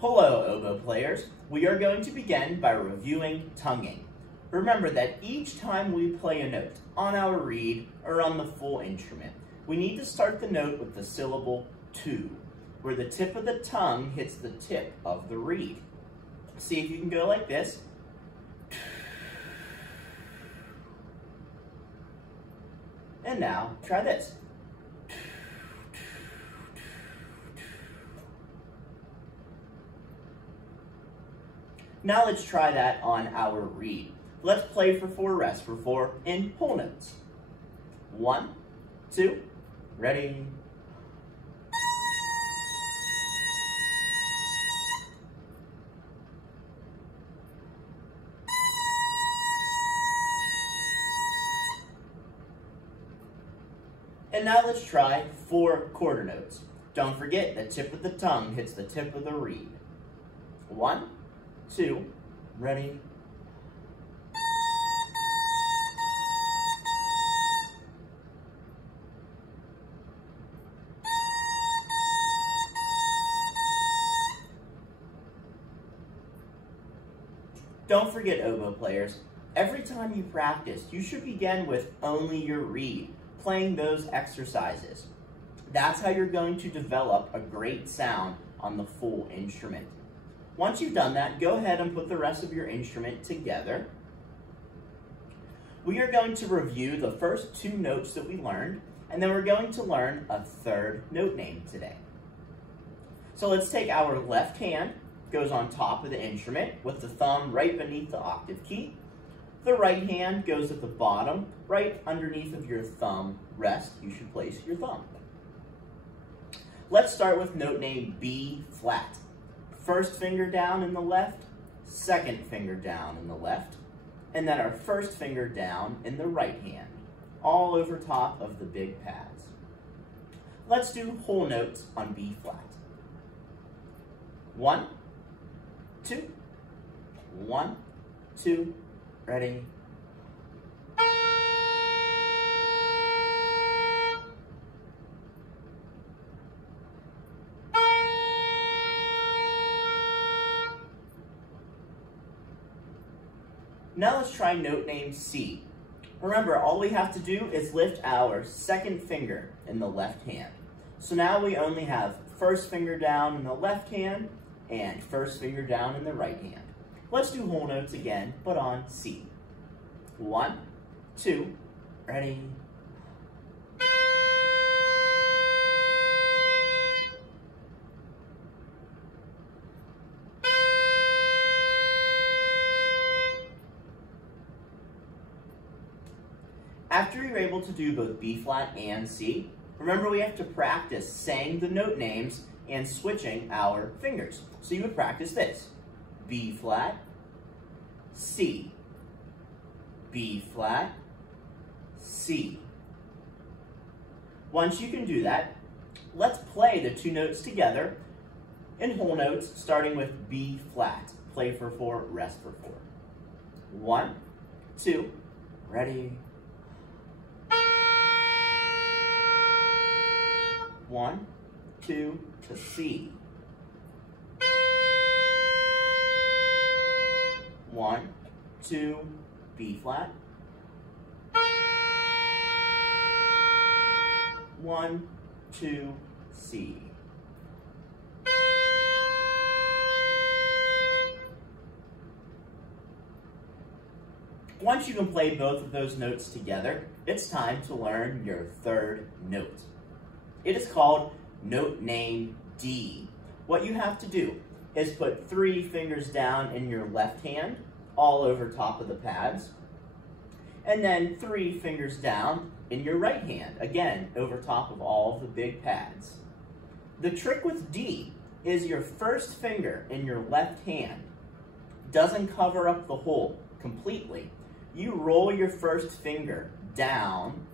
Hello, oboe players. We are going to begin by reviewing tonguing. Remember that each time we play a note on our reed or on the full instrument, we need to start the note with the syllable to, where the tip of the tongue hits the tip of the reed. See if you can go like this. And now try this. Now let's try that on our reed. Let's play for 4, rest for 4 in whole notes. 1, 2, ready. And now let's try 4 quarter notes. Don't forget the tip of the tongue hits the tip of the reed. 1, 2, ready. Don't forget, oboe players, every time you practice, you should begin with only your reed, playing those exercises. That's how you're going to develop a great sound on the full instrument. Once you've done that, go ahead and put the rest of your instrument together. We are going to review the first 2 notes that we learned, and then we're going to learn a 3rd note name today. So let's take our left hand, goes on top of the instrument with the thumb right beneath the octave key. The right hand goes at the bottom, right underneath of your thumb rest. You should place your thumb. Let's start with note name B flat. First finger down in the left, second finger down in the left, and then our first finger down in the right hand, all over top of the big pads. Let's do whole notes on B flat. 1, 2, 1, 2, ready. Now let's try note name C. Remember, all we have to do is lift our second finger in the left hand. So now we only have first finger down in the left hand and first finger down in the right hand. Let's do whole notes again, but on C. 1, 2, ready. After you're able to do both B flat and C, remember we have to practice saying the note names and switching our fingers. So you would practice this: B flat, C, B flat, C. Once you can do that, let's play the 2 notes together in whole notes, starting with B flat. Play for 4, rest for 4. 1, 2, ready. 1, 2 to C. 1, 2, B flat. 1, 2, C. Once you can play both of those notes together, it's time to learn your 3rd note. It is called note name D. What you have to do is put 3 fingers down in your left hand, all over top of the pads, and then 3 fingers down in your right hand, again, over top of all of the big pads. The trick with D is your first finger in your left hand doesn't cover up the hole completely. You roll your first finger down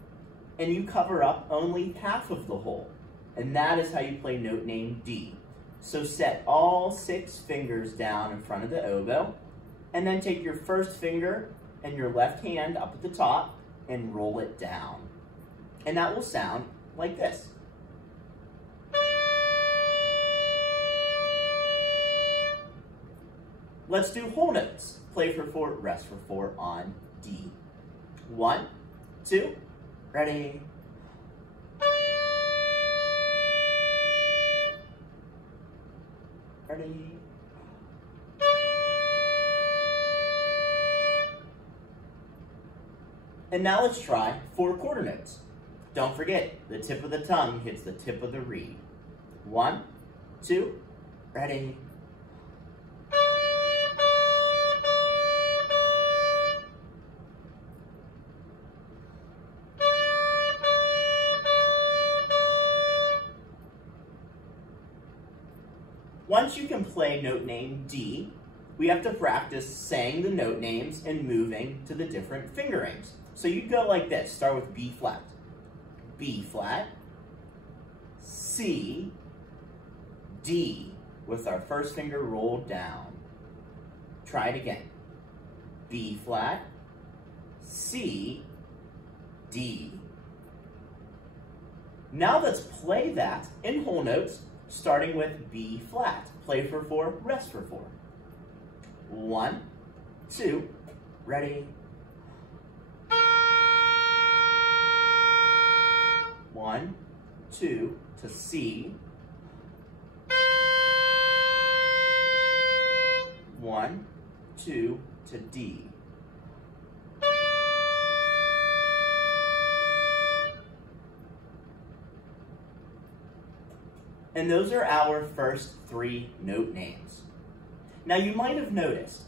and you cover up only half of the hole. And that is how you play note name D. So set all 6 fingers down in front of the oboe, and then take your first finger and your left hand up at the top and roll it down. And that will sound like this. Let's do whole notes. Play for 4, rest for 4 on D. 1, 2, ready. Ready. And now let's try 4 quarter notes. Don't forget, the tip of the tongue hits the tip of the reed. 1, 2, ready. Once you can play note name D, we have to practice saying the note names and moving to the different fingerings. So you'd go like this, start with B flat, B flat, C, D, with our first finger rolled down. Try it again. B flat, C, D. Now let's play that in whole notes, starting with B flat. Play for 4, rest for 4. 1, 2, ready. 1, 2 to C. 1, 2 to D. And those are our first 3 note names. Now you might have noticed,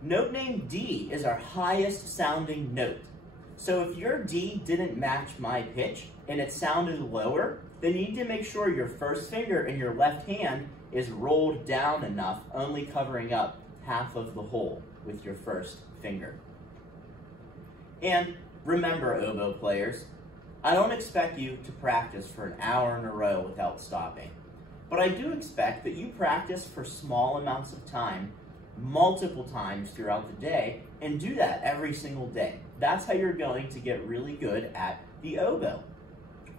note name D is our highest sounding note. So if your D didn't match my pitch and it sounded lower, then you need to make sure your first finger in your left hand is rolled down enough, only covering up half of the hole with your first finger. And remember, oboe players, I don't expect you to practice for an hour in a row without stopping, but I do expect that you practice for small amounts of time, multiple times throughout the day, and do that every single day. That's how you're going to get really good at the oboe.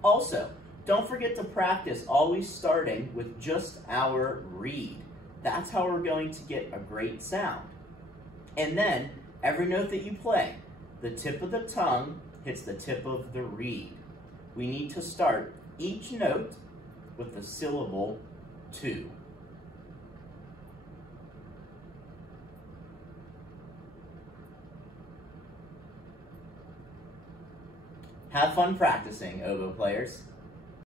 Also, don't forget to practice always starting with just our reed. That's how we're going to get a great sound. And then, every note that you play, the tip of the tongue hits the tip of the reed. We need to start each note with the syllable 2. Have fun practicing, oboe players.